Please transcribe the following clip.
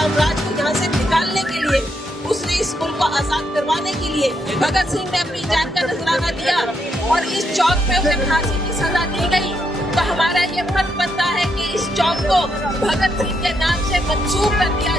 साम्राज्य को यहाँ से निकालने के लिए, उसने इस मुल्क को आजाद करवाने के लिए भगत सिंह ने अपनी जान का नजराना दिया और इस चौक पे उसे फांसी की सजा दी गई। तो हमारा ये फर्ज बनता है कि इस चौक को भगत सिंह के नाम से मंसूब कर दिया